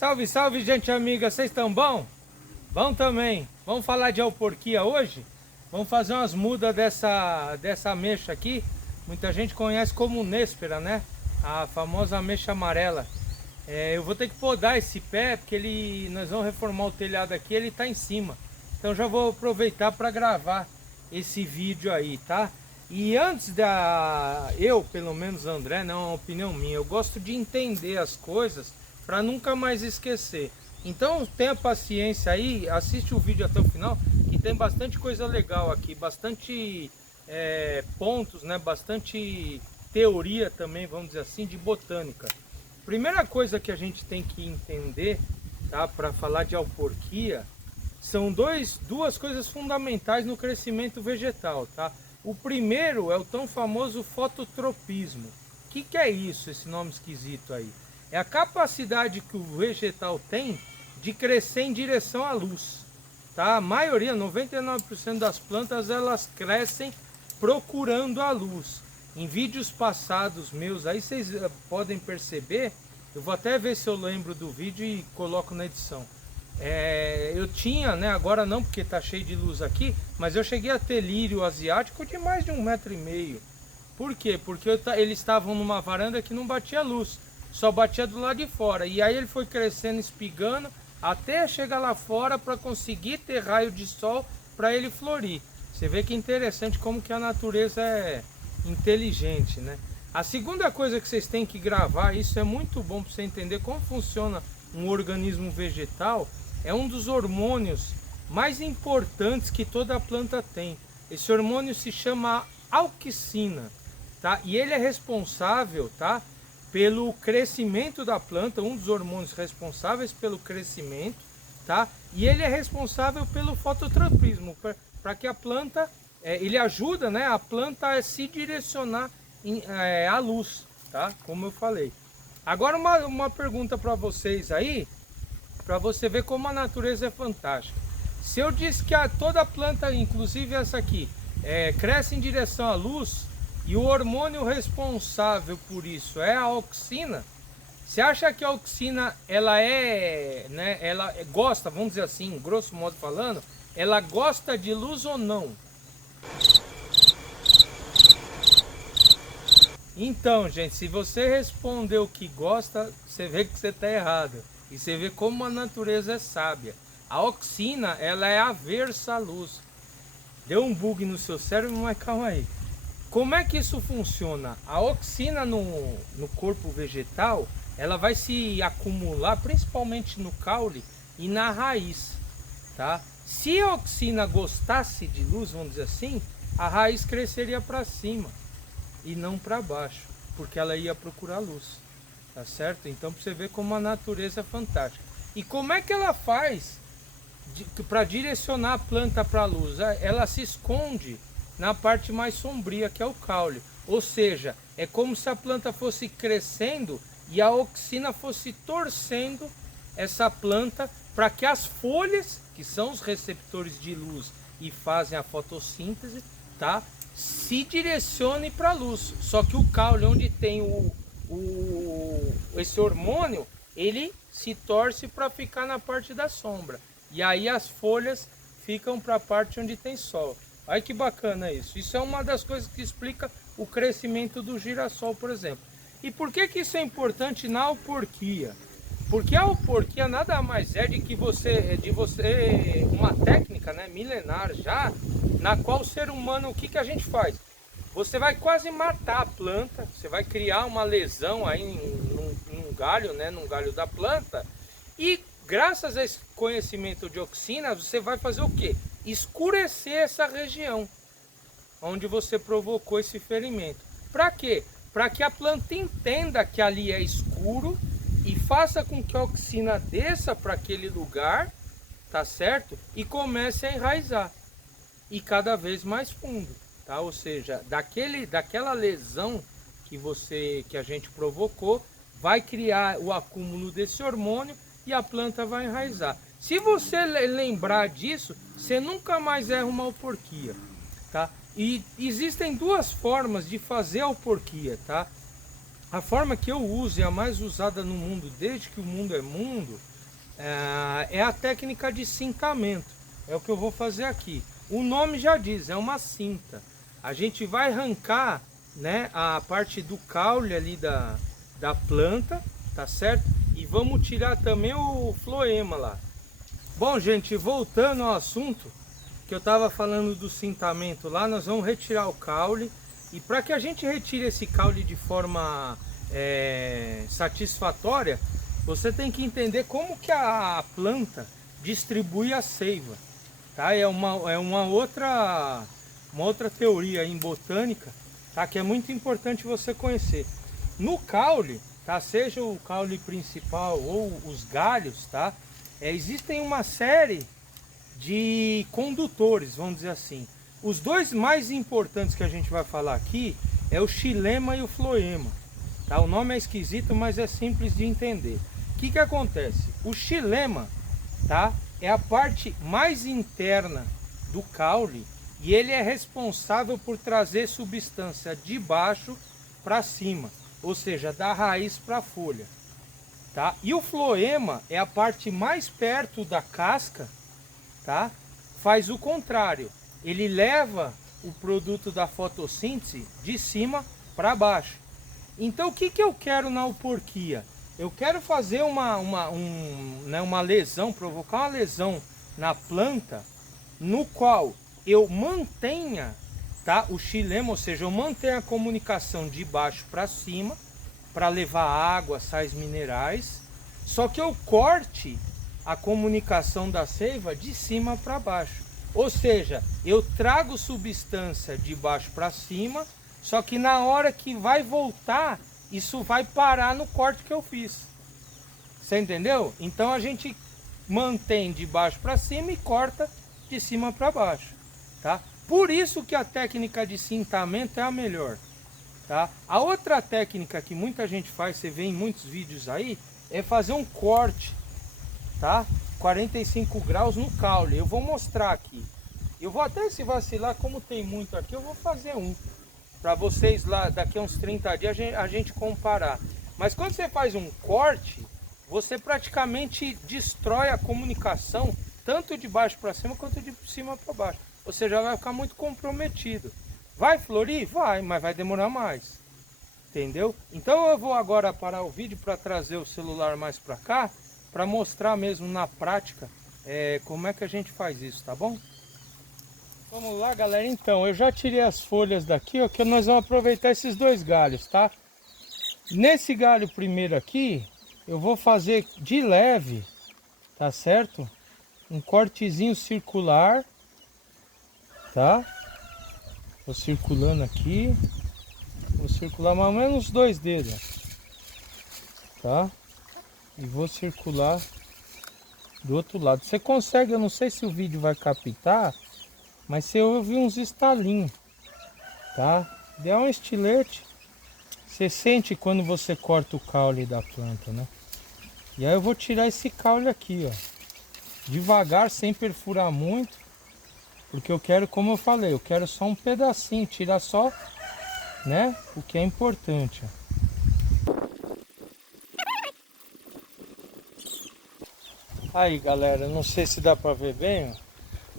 Salve, salve, gente amiga, vocês estão bom? Bom também. Vamos falar de alporquia hoje? Vamos fazer umas mudas dessa ameixa aqui. Muita gente conhece como néspera, né? A famosa ameixa amarela. Eu vou ter que podar esse pé, porque nós vamos reformar o telhado aqui, ele tá em cima. Então já vou aproveitar para gravar esse vídeo aí, tá? E antes eu, pelo menos André, não é uma opinião minha, eu gosto de entender as coisas para nunca mais esquecer. Então tenha paciência aí, assiste o vídeo até o final, que tem bastante coisa legal aqui, bastante pontos, né? Bastante teoria também, vamos dizer assim, de botânica. Primeira coisa que a gente tem que entender, tá, para falar de alporquia, são duas coisas fundamentais no crescimento vegetal, tá? O primeiro é o tão famoso fototropismo. O que é isso, esse nome esquisito aí? É a capacidade que o vegetal tem de crescer em direção à luz, tá? A maioria, 99% das plantas, elas crescem procurando a luz. Em vídeos passados meus, aí vocês podem perceber, eu vou até ver se eu lembro do vídeo e coloco na edição. Eu tinha, né, agora não porque tá cheio de luz aqui, mas eu cheguei a ter lírio asiático de mais de 1,5 metro. Por quê? Porque eles estavam numa varanda que não batia luz, só batia do lado de fora. E aí ele foi crescendo, espigando, até chegar lá fora para conseguir ter raio de sol para ele florir. Você vê que interessante como que a natureza é inteligente, né? A segunda coisa que vocês têm que gravar, isso é muito bom para você entender como funciona um organismo vegetal, é um dos hormônios mais importantes que toda planta tem. Esse hormônio se chama auxina, tá? E ele é responsável, tá, pelo crescimento da planta, um dos hormônios responsáveis pelo crescimento, tá? E ele é responsável pelo fototropismo, para que a planta, ele ajuda, né, a planta a se direcionar à luz, tá? Como eu falei. Agora uma pergunta para vocês aí, para você ver como a natureza é fantástica. Se eu disse que toda planta, inclusive essa aqui, cresce em direção à luz, e o hormônio responsável por isso é a auxina, você acha que a auxina, ela né, ela gosta, vamos dizer assim, grosso modo falando, ela gosta de luz ou não? Então, gente, se você respondeu que gosta, você vê que você está errado. E você vê como a natureza é sábia. A auxina, ela é aversa à luz. Deu um bug no seu cérebro, mas calma aí. Como é que isso funciona? A auxina no corpo vegetal, ela vai se acumular principalmente no caule e na raiz, tá? Se a auxina gostasse de luz, vamos dizer assim, a raiz cresceria para cima e não para baixo, porque ela ia procurar luz, tá certo? Então, para você ver como a natureza é fantástica. E como é que ela faz para direcionar a planta para a luz? Ela se esconde na parte mais sombria, que é o caule. Ou seja, é como se a planta fosse crescendo e a auxina fosse torcendo essa planta para que as folhas, que são os receptores de luz e fazem a fotossíntese, tá, se direcione para a luz. Só que o caule, onde tem esse hormônio, ele se torce para ficar na parte da sombra. E aí as folhas ficam para a parte onde tem sol. Olha que bacana isso. Isso é uma das coisas que explica o crescimento do girassol, por exemplo. E por que isso é importante na alporquia? Porque a alporquia nada mais é de você uma técnica, né, milenar já, na qual o ser humano, o que a gente faz? Você vai quase matar a planta, você vai criar uma lesão aí num galho, né, num galho da planta, e graças a esse conhecimento de auxina, você vai fazer o quê? Escurecer essa região onde você provocou esse ferimento. Para quê? Para que a planta entenda que ali é escuro e faça com que a auxina desça para aquele lugar, tá certo? E comece a enraizar. E cada vez mais fundo, tá? Ou seja, daquela lesão que a gente provocou, vai criar o acúmulo desse hormônio e a planta vai enraizar. Se você lembrar disso, você nunca mais erra uma alporquia, tá? E existem duas formas de fazer alporquia, tá? A forma que eu uso e a mais usada no mundo, desde que o mundo é mundo, é a técnica de cintamento. É o que eu vou fazer aqui. O nome já diz, é uma cinta. A gente vai arrancar, né, a parte do caule ali da planta, tá certo? E vamos tirar também o floema lá. Bom, gente, voltando ao assunto que eu estava falando do cintamento lá, nós vamos retirar o caule. E para que a gente retire esse caule de forma satisfatória, você tem que entender como que a planta distribui a seiva, tá? É uma outra teoria em botânica, tá? Que é muito importante você conhecer. No caule, tá? Seja o caule principal ou os galhos, tá? Existem uma série de condutores, vamos dizer assim. Os dois mais importantes que a gente vai falar aqui é o xilema e o floema, tá? O nome é esquisito, mas é simples de entender. O que acontece? O xilema, tá, é a parte mais interna do caule e ele é responsável por trazer substância de baixo para cima, ou seja, da raiz para a folha, tá? E o floema é a parte mais perto da casca, tá? Faz o contrário. Ele leva o produto da fotossíntese de cima para baixo. Então o que eu quero na auporquia? Eu quero fazer uma lesão, provocar uma lesão na planta, no qual eu mantenha, tá, o xilema, ou seja, eu mantenho a comunicação de baixo para cima, para levar água, sais minerais, só que eu corte a comunicação da seiva de cima para baixo. Ou seja, eu trago substância de baixo para cima, só que na hora que vai voltar, isso vai parar no corte que eu fiz. Você entendeu? Então a gente mantém de baixo para cima e corta de cima para baixo, tá? Por isso que a técnica de cintamento é a melhor, tá? A outra técnica que muita gente faz, você vê em muitos vídeos aí, é fazer um corte, tá? 45 graus no caule. Eu vou mostrar aqui. Eu vou até, se vacilar, como tem muito aqui, eu vou fazer um para vocês lá daqui a uns 30 dias a gente comparar. Mas quando você faz um corte, você praticamente destrói a comunicação tanto de baixo para cima quanto de cima para baixo. Ou seja, vai ficar muito comprometido. Vai florir? Vai, mas vai demorar mais. Entendeu? Então eu vou agora parar o vídeo para trazer o celular mais para cá, para mostrar mesmo na prática como é que a gente faz isso, tá bom? Vamos lá, galera. Então, eu já tirei as folhas daqui, ó, que nós vamos aproveitar esses dois galhos, tá? Nesse galho primeiro aqui, eu vou fazer de leve, tá certo? Um cortezinho circular, tá? Vou circulando aqui. Vou circular mais ou menos uns 2 dedos, tá? E vou circular do outro lado. Você consegue, eu não sei se o vídeo vai captar, mas você ouve uns estalinhos, tá? Dá um estilete, você sente quando você corta o caule da planta, né? E aí eu vou tirar esse caule aqui, ó, devagar, sem perfurar muito, porque eu quero, como eu falei, eu quero só um pedacinho, tirar só, né, o que é importante, ó. Aí, galera, não sei se dá pra ver bem, ó,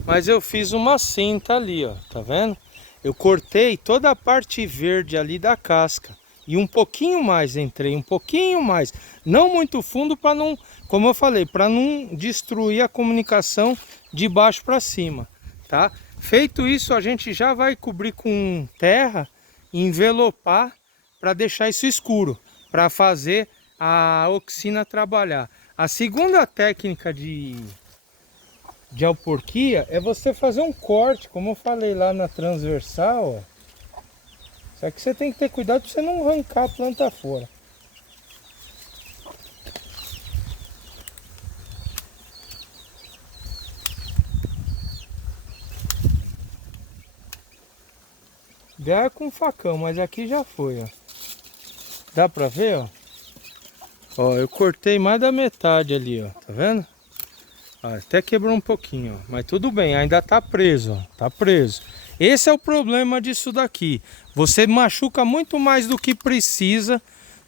mas eu fiz uma cinta ali, ó, tá vendo? Eu cortei toda a parte verde ali da casca e um pouquinho mais, entrei um pouquinho mais, não muito fundo para não, como eu falei, para não destruir a comunicação de baixo para cima, tá? Feito isso, a gente já vai cobrir com terra e envelopar para deixar isso escuro, para fazer a oxina trabalhar. A segunda técnica de auporquia é você fazer um corte, como eu falei lá na transversal, ó. Só que você tem que ter cuidado para você não arrancar a planta fora. Dá com facão, mas aqui já foi, ó. Dá pra ver, ó? Ó, eu cortei mais da metade ali, ó. Tá vendo? Ó, até quebrou um pouquinho, ó. Mas tudo bem, ainda tá preso, ó. Tá preso. Esse é o problema disso daqui. Você machuca muito mais do que precisa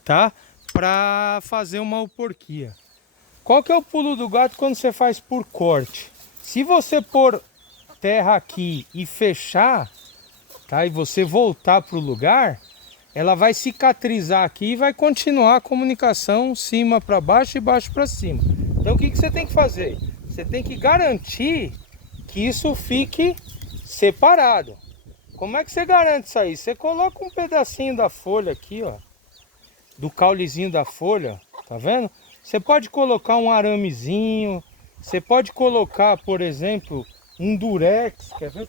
tá? Para fazer uma alporquia. Qual que é o pulo do gato quando você faz por corte? Se você pôr terra aqui e fechar, tá? E você voltar para o lugar, ela vai cicatrizar aqui e vai continuar a comunicação cima para baixo e baixo para cima. Então o que você tem que fazer? Você tem que garantir que isso fique separado. Como é que você garante isso aí? Você coloca um pedacinho da folha aqui, ó, do caulezinho da folha, tá vendo? Você pode colocar um aramezinho, você pode colocar, por exemplo, um durex, quer ver?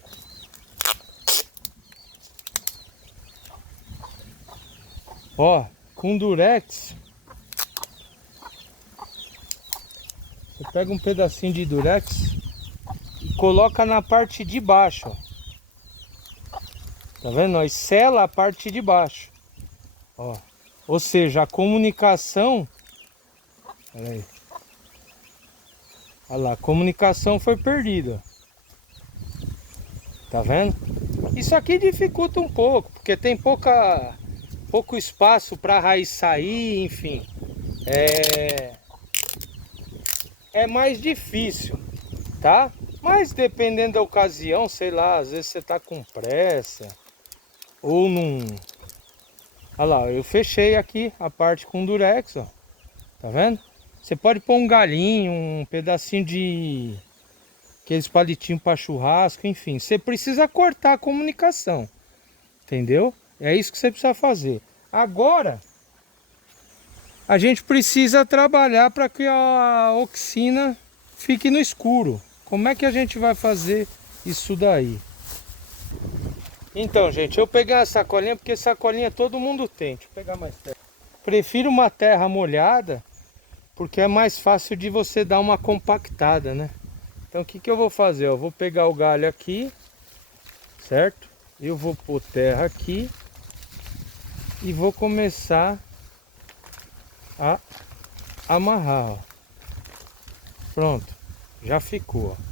Ó, com durex, você pega um pedacinho de durex e coloca na parte de baixo, ó. Tá vendo? Nós sela a parte de baixo, ó. Ou seja, a comunicação, olha aí. Olha lá, a comunicação foi perdida. Tá vendo? Isso aqui dificulta um pouco, porque tem pouco espaço para a raiz sair, enfim. É mais difícil, tá? Mas dependendo da ocasião, sei lá, às vezes você tá com pressa ou não. Olha lá, eu fechei aqui a parte com durex, ó. Tá vendo? Você pode pôr um galinho, um pedacinho de aqueles palitinhos para churrasco, enfim. Você precisa cortar a comunicação, entendeu? É isso que você precisa fazer. Agora, a gente precisa trabalhar para que a oxina fique no escuro. Como é que a gente vai fazer isso daí? Então, gente, eu peguei uma sacolinha, porque sacolinha todo mundo tem. Deixa eu pegar mais terra. Prefiro uma terra molhada, porque é mais fácil de você dar uma compactada, né? Então o que eu vou fazer? Eu vou pegar o galho aqui, certo? Eu vou pôr terra aqui e vou começar a amarrar, ó. Pronto, já ficou, ó.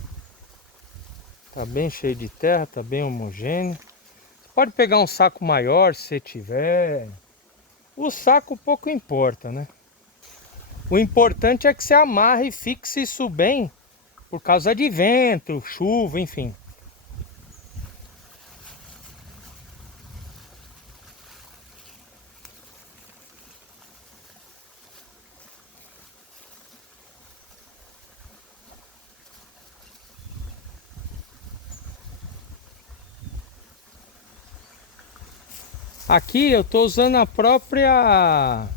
Tá bem cheio de terra, tá bem homogêneo. Pode pegar um saco maior se tiver. O saco pouco importa, né? O importante é que você amarre e fixe isso bem, por causa de vento, chuva, enfim. Aqui eu estou usando a própria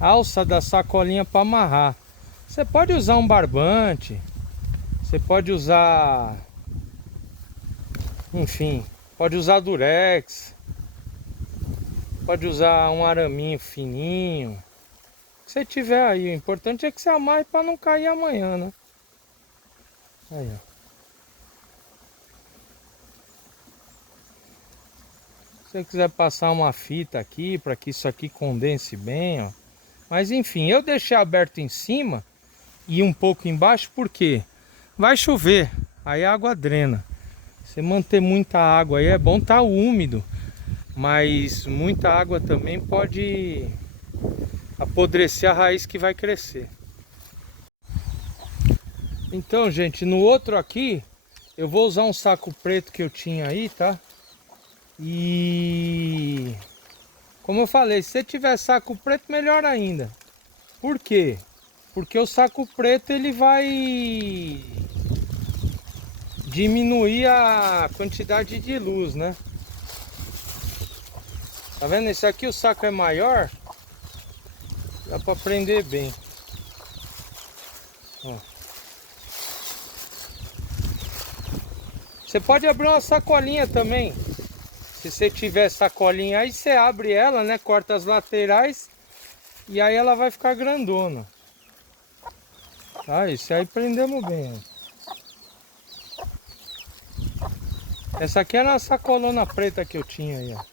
alça da sacolinha para amarrar. Você pode usar um barbante, você pode usar, enfim, pode usar durex, pode usar um araminho fininho. O que você tiver aí, o importante é que você amarre para não cair amanhã, né? Aí, ó. Se você quiser passar uma fita aqui para que isso aqui condense bem, ó. Mas enfim, eu deixei aberto em cima e um pouco embaixo porque vai chover, aí a água drena. Você manter muita água aí é bom, tá úmido, mas muita água também pode apodrecer a raiz que vai crescer. Então, gente, no outro aqui eu vou usar um saco preto que eu tinha aí, tá? E como eu falei, se você tiver saco preto, melhor ainda. Por quê? Porque o saco preto ele vai diminuir a quantidade de luz, né? Tá vendo? Esse aqui o saco é maior, dá para prender bem. Ó. Você pode abrir uma sacolinha também. Se você tiver sacolinha aí, você abre ela, né? Corta as laterais e aí ela vai ficar grandona. Tá, isso aí prendemos bem. Essa aqui era a sacolona preta que eu tinha aí, ó.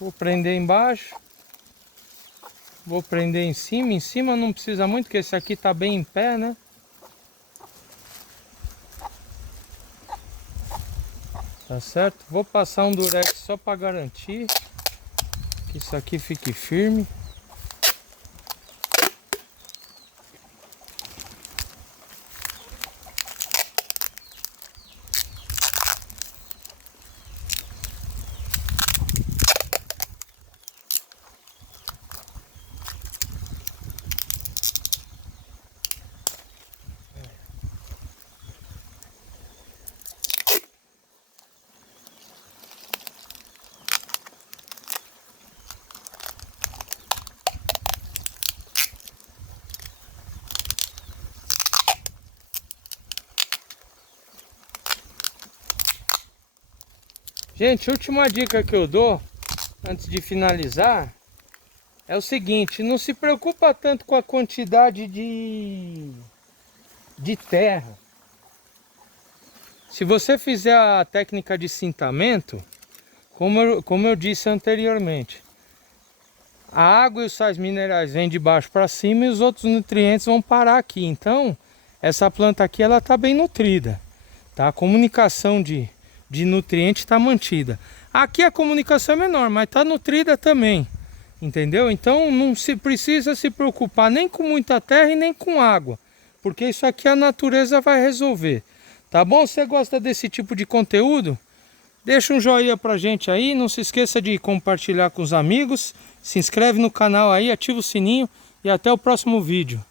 Vou prender embaixo. Vou prender em cima. Em cima não precisa muito, porque esse aqui tá bem em pé, né? Tá certo? Vou passar um durex só para garantir que isso aqui fique firme. Gente, última dica que eu dou antes de finalizar é o seguinte: não se preocupa tanto com a quantidade de terra. Se você fizer a técnica de cintamento, como eu disse anteriormente, a água e os sais minerais vêm de baixo para cima e os outros nutrientes vão parar aqui. Então, essa planta aqui ela está bem nutrida, tá? A comunicação de nutriente está mantida. Aqui a comunicação é menor, mas está nutrida também, entendeu? Então não se precisa se preocupar nem com muita terra e nem com água, porque isso aqui a natureza vai resolver, tá bom? Se você gosta desse tipo de conteúdo, deixa um joinha pra gente aí, não se esqueça de compartilhar com os amigos, se inscreve no canal aí, ativa o sininho e até o próximo vídeo.